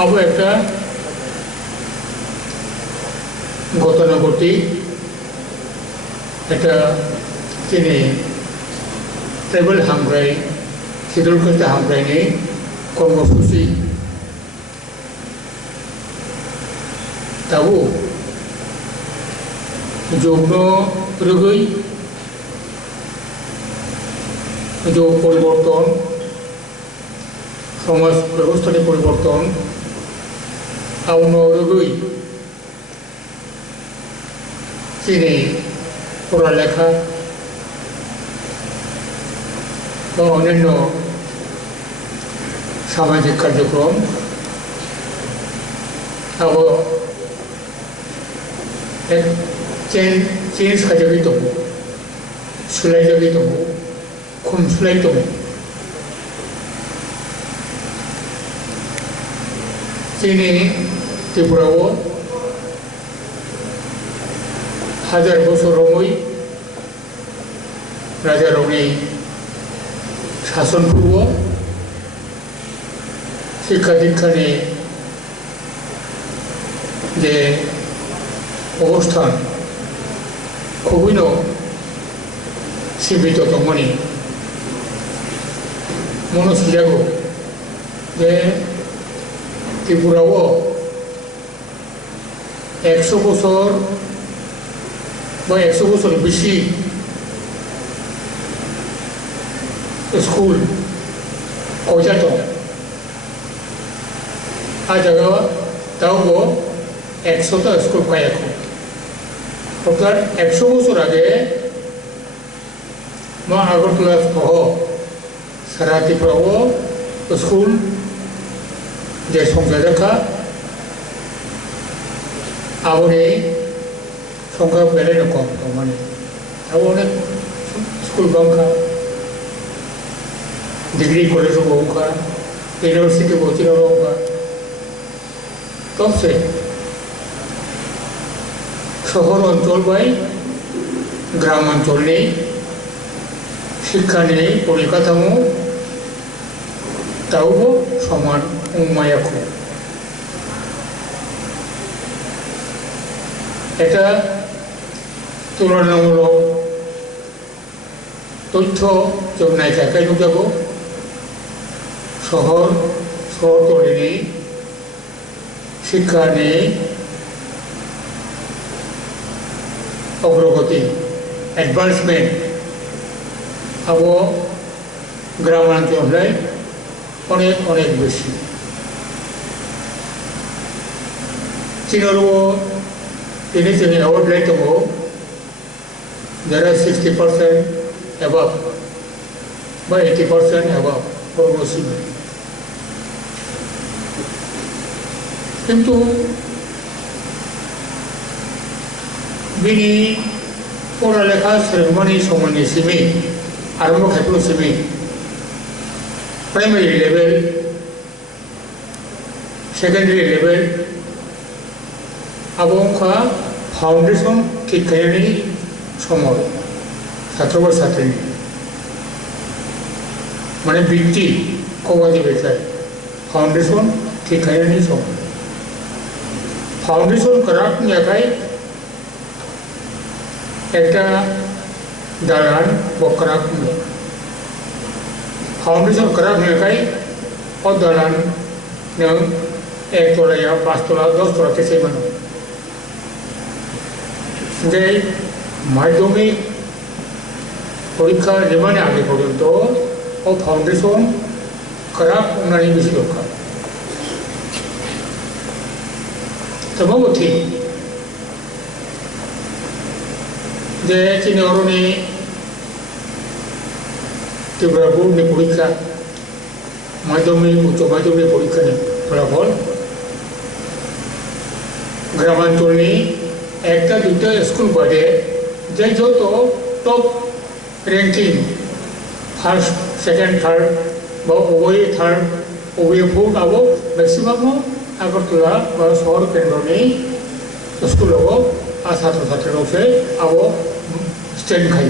अब एक गतानुगतिक এটা তিনি ট্রাইবেল হামগ্রাই শিডিউলকৃত হামগ্রাইनि কর্মসূচি তাও যৌন রোগী जो परिवर्तन समाज व्यवस्था परिवर्तन आउन रगै चीनी पढ़ा लेखा अन्य सामाजिक कार्यक्रम अब चेंज खाजाबी दं सोलायजाबी दं खम सोलाय दं चीनी त्रिपुराव हाजार बछरावै राजा रावनि शासनखौबो शिक्षा दीक्षानि जे अबस्थान खुबैनो सिबित दंमोन मनसिजागौ जे त्रिपुराव 100 बछर बा 100 बछर बेसि स्कूल कयटा दं आ जायगायाव दावबो 100टा स्कूल पायाखै अर्थात 100 बछर आगे मा आगरतला सह सारा त्रिपुराव स्कूल जे संजाजाखा आबोनि संख्या बेरायनो कम माने अब अनेक स्कूल दंखा डिग्री कॉलेज दंखा यूनिवर्सिटी कोचिंग दंखा तबसे शहर अंचल बाय ग्राम अंचलनि शिक्षानि परिकाठामो तावबो समान नंमायाखै এটা তুলনামূলক তথ্য जों नायथायखाय नुजागौ शहरतलिनि शिक्षानि अग्रगति एडभान्समेन्ट अब ग्रामांचलनिफ्राय अनेक बेसि चीनावबो दिनै जोंनि आउटलाइन दङ there are 60% above by 80% above for Muslim किंतु बिनि पढ़ा लेखा सोलोंनायनि समयनिसिमै आरम्भ खालामसिमै प्राइमारि लेभेल सेकेन्डारि लेभेल आबोंखा फाउंडेशन ठीक खालामनायनि समाव छात्र बा छात्रनि माने भित्ति कौवादिबाय फाउंडेशन ठीक खालामनायनि सम फाउंडेशन खालामनो थाखाय একটা দালান বকরা খুলে फाउंडेशन खालामनो थाखाय अ दालान नों 1 तलायाव 5 तला 10 तला केसे मोनो যে মাধ্যমিক পরীক্ষা নেবার আগে পর্যন্ত ও ফাউন্ডেশন খারাপ ওনারই বেশি দরকার তবুও ঠিক যে চীনা অরণি ত্রিপুরা বোর্ডনি পরীক্ষা মাধ্যমিক উচ্চ মাধ্যমিক পরীক্ষানি ফলাফল গ্রামাঞ্চলনি একটা দুইটা স্কুল বাদে যে যত top ranking first second third বা উভয় থার্ড उभय फुट अब मैक्सिमाम आगरतला शहर केन्द्रनि स्कूल छात्र छात्री से अब स्टैंड खाई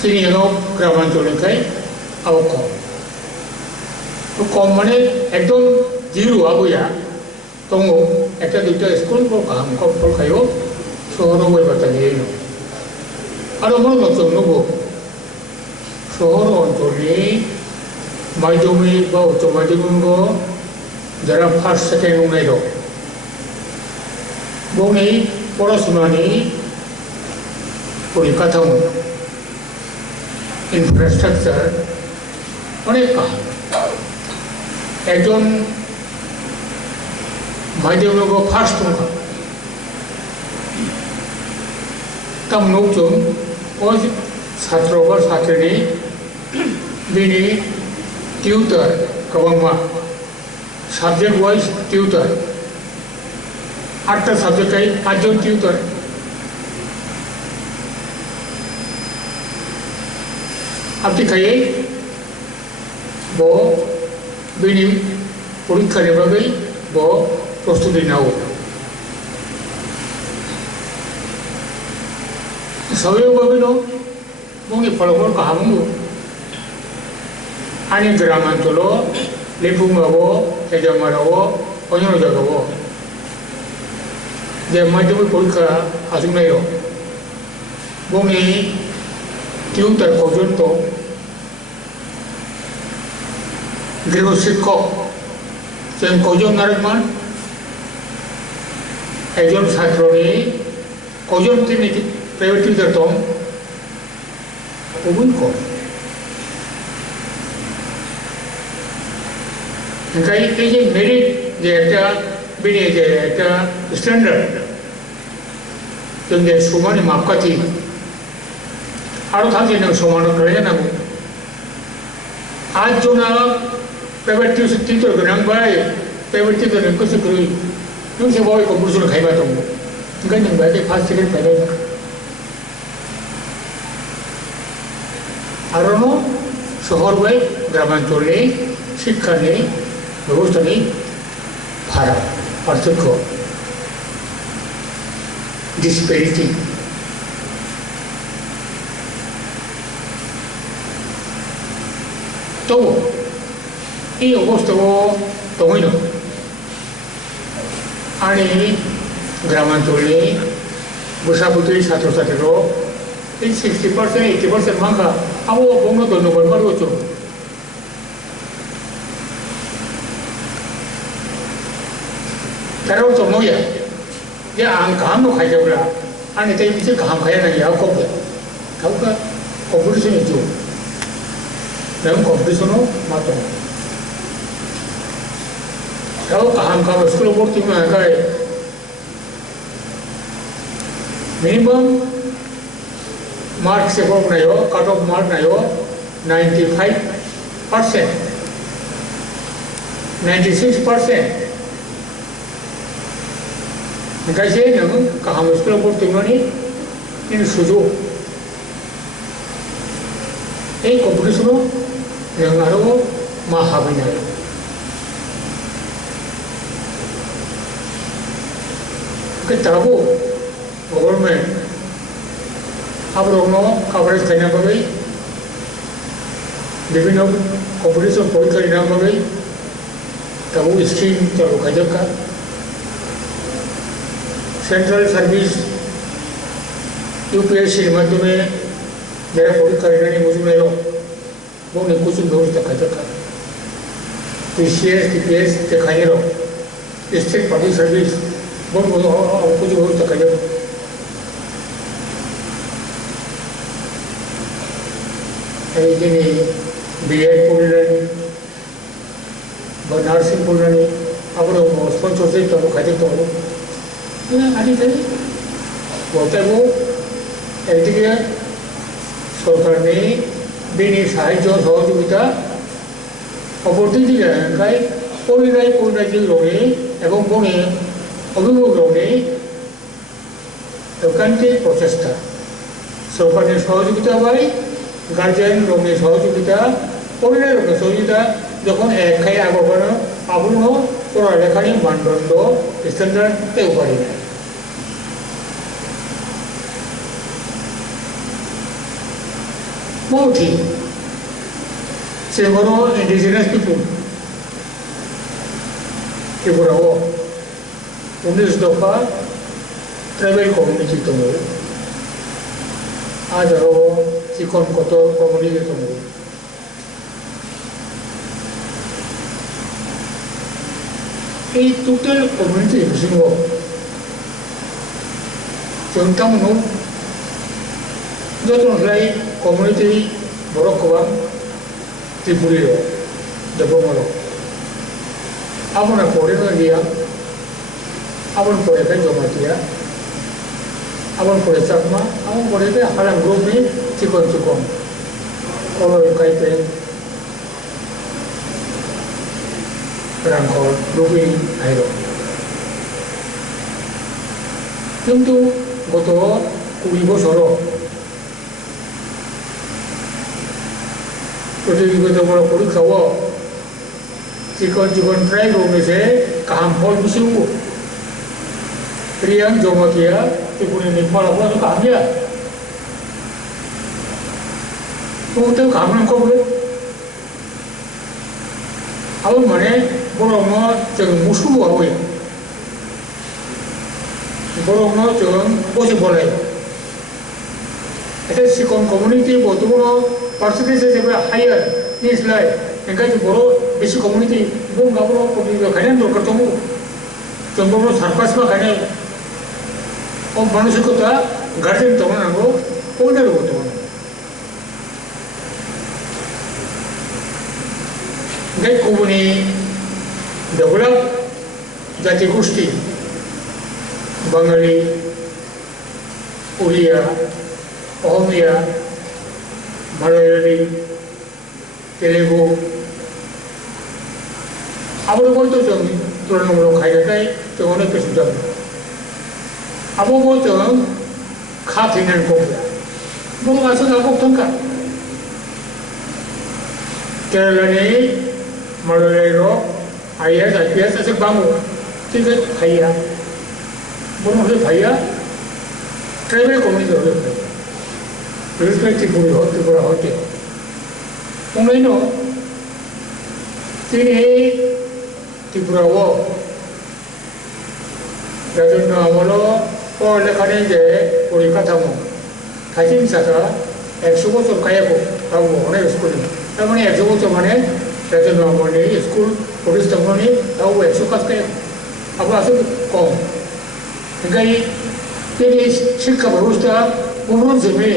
चिनियाव ग्रामांचल अब कम তো কম মানে একদম জিরো আবইয়া দङ একটা দুইটা স্কুলफोर गाहाम फरायखायो सहराव बायबाथाय आरो मा नोंबो শহর অঞ্চলে মাধ্যমিক বা উচ্চ মাধ্যমিক যারা ফার্স্ট সেকেন্ড উনাই दं বনি পড়াশোনানি পরিকাঠামো ইনফ্রাস্ট্রাকচার অনেক গাহাम একজন माध्यमिक फार्स्ट दङ तामनोजों छात्र बा छात्रनि बिनि tutor गोबांमा subject wise tutor 8टा subject 8 जन टिउटर आथिखायै बो बिनि परीक्षानि बागै बो प्रस्तुति नाओ सबै बागैनो बुंनि फलफोर गाहामो आनि ग्रामाञ्चलो लेफुङावो एजामारावो अन्य जायगावो जे माध्यमिक परीक्षा हाजोंनायो बुंनि टिउटार पर्यन्त गृह शिक्षक जों कयजन नारकमान একজন ছাত্রনি কয়জন তিনি প্রাইভেট টিউটার दं খুবই কম ओंखाय এই যে মেরিট যে একটা बिनि जे একটা स्टैंडार्ड जों जे समानि मापकाथि आरो थांजे नों समान खालायनांगौ 8 जना प्राइभेट टिउटार गोनांबाय प्राइभेट टिउटार गोसो गैयै नों सेबाय कम्पिटिसन खायबा दङ ओंखाय नों बायदि फार्स्ट सेकेन्ड फाइनाल आरो शहर बाय ग्रामाञ्चलनि शिक्षानि व्यवस्थानि फाराग पार्थक्य डिसपेरिटी तो এই অবস্থাও दङैनो आनी ग्रामाञ्चलनि बोसाबुतुरि छात्र छात्रीफोर 60% 80% माखा आबो बुंनो धन्यबाद बारगोचो कारण समया जे आं गाहाम खायजाब्ला आंनि थाखाय मोनसे गाहाम खायनाया कब थावका कम्पिटिसन इजु नों कम्पिटिसनाव मा दं थाव गाहाम खाबा स्कुलाव भर्ति मोननायखाय मिनिमाम मार्क से नायो कट अफ मार्क नायो 95% 96% ओंखायसो नों गाहाम स्कुलाव भर्ति मोननायनि नों सुजुग এই कम्पिटिसनाव नों आरो मा हाबैनो हायो दाबो गभर्नमेन्ट आबरनो कभारेज खायना बागै विभिन्न कम्पिटिसन परीक्षा लिरना बागै दाबो स्किम चालू खायजोबखा सेंट्रल सर्विस यूपीएससी माध्यमे जरा परीक्षा लिरनानै मोजोबनायल' बुंनो कुसुम व्यवस्था खायजोबखा पीसीएस टीपीएस देखायनायल' स्टेट पाब्लिक सर्विस बहुत कुछ व्यवस्था खायजोब जोंनि बीएड फरायनानै बा नार्सिं फरायनानै आबोराव स्पन्सरशिप चालू खायजोब दङ आथिखालि गथायबो एकदिके सरकारनि बिनि साहाय्य सहयोगिता अपर्तुनिटी ओंखाय फरायनाय जिल्लानि एबं बुंनि अभिभावकनि एकान्तिक प्रचेष्टा सरकारनि सहयोगिता बाय गार्जियन लोगनि सहयोगिता फरायनाय लोगनि सहयोगिता যখন একখাই আগরবানো আবুর্ণ পড়ালেখানি মানদণ্ড স্ট্যান্ডার্ড তেও পারি না মৌথি সেগুলো ইন্ডিজিনাস পিপুল ত্রিপুরাও 19 দফা ট্রাইবেল কমিউনিটি দङ आरो चिकन कत कमिउनिटी दङ এই টোটাল কমিউনিটি बिथिङाव जों तामनो जतनलाय कमिउनिटी बर' गोबां त्रिपुरायाव दङमोन आबना फरायनो गैया आबन फरायबाय जमा गैया आबन फरायसामा आबन फरायबाय हालाम ग्रुपनि चिकन कलर गायबाय रांखौ लुबै आरो किन्तु गत 20 बोसोराव प्रतियोगिताफोराव परीक्षायाव चिकन ट्राइ गंनैसे गाहाम फल बिसोरबो रियां जमा गैया त्रिपुरानि फलाफोराथ' गाहाम गैया बहुद गाहाम नांगौबो अब माने बर'नो जों मुसुलु आबोयो बर'नो जों बसिबलाय एसे चिकन कमिउनिटी बतुरो पार्सेंटेज जेबो हायर निस्लाय ओंखायनो बर' बेसि कमिउनिटी बुंगाबो प्रतियोगिता खायनो दरकार दङ जों बर' सारपास मा खायनो ओ मानसिकता गार्जेन दङनांगौ ओइनारो दङ ओंखाय गुबुननि डेभेलप जाति गोष्ठी बाङालि उड़िया अहमिया मालायाली तेलुगु आबोबोथ' जों तुलनामूलक खायनायखाय जों अनेक सुबिदा आबोबो जों खाथेनानै गया बर'आसो गावबाव थांखा केरालानि मालायाल' आइएस आइपीएस ऐसे बांगो ठीक है भैया बोलो है भैया ट्राइबल कम्युनिटी हो गए बिल्कुल त्रिपुरा होते उन्हें नो तीन त्रिपुरा वो राजन आमलो और लेखने जे परीक्षा था मो खाचिन साथा 100 বছর কায়াকো তাও অনেক স্কুল তার মানে 100 বছর মানে রাজন আমলে স্কুল প্রতিষ্ঠানে তাও 100 কাজ কায়াকো আবার আসলে কম গাই তিনি শিক্ষা ব্যবস্থা পুরো জমে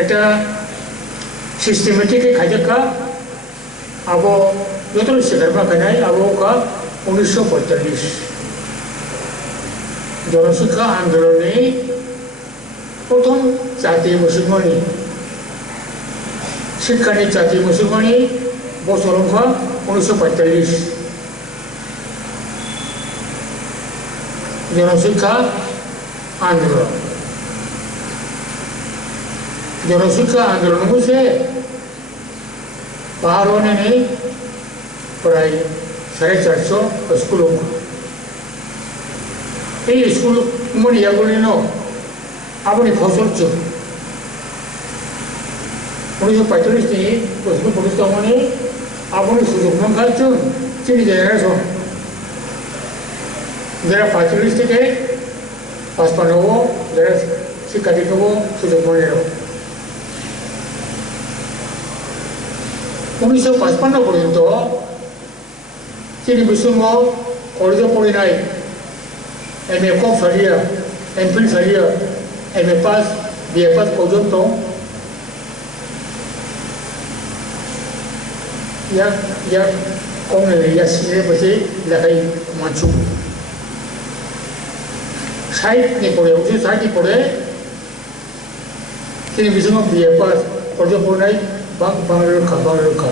একটা সিস্টেমেটিক খাইজাকা আবো যত শিক্ষার্থী খাইনাই আবো কা 1945 জনশিক্ষা আন্দোলনে প্রথম জাতীয় মুসলমানি শিক্ষানি জাতীয় মুসলমানি বছর 1945 জনশিক্ষা आंदोलन जनशिक्षा आंदोलन से पहाड़ों ने नहीं प्राय 450 स्कूलों ये स्कूल मन यागुली नो अपनी फसल चो 1945 नी स्कूल प्रतिष्ठा माने अपनी सुযোগ मंगाल चो चीनी जाएगा सो जरा 45 के पासपानोवो जरा शिक्षादिखौबो सुযোগ मोनो 1955 पर्यन्त जोंनि बिसुङाव कलेजाव फरायनाय एमए कम फालिया एमफिल फालिया एमए पास बिए पास कौजन दं या कौनो या सिने बसे लेखाय मानसु साइडनि फरायावसो साइडनि फराय जोंनि बिसुङाव बिए पास कलेजाव फरायनाय बांरोखा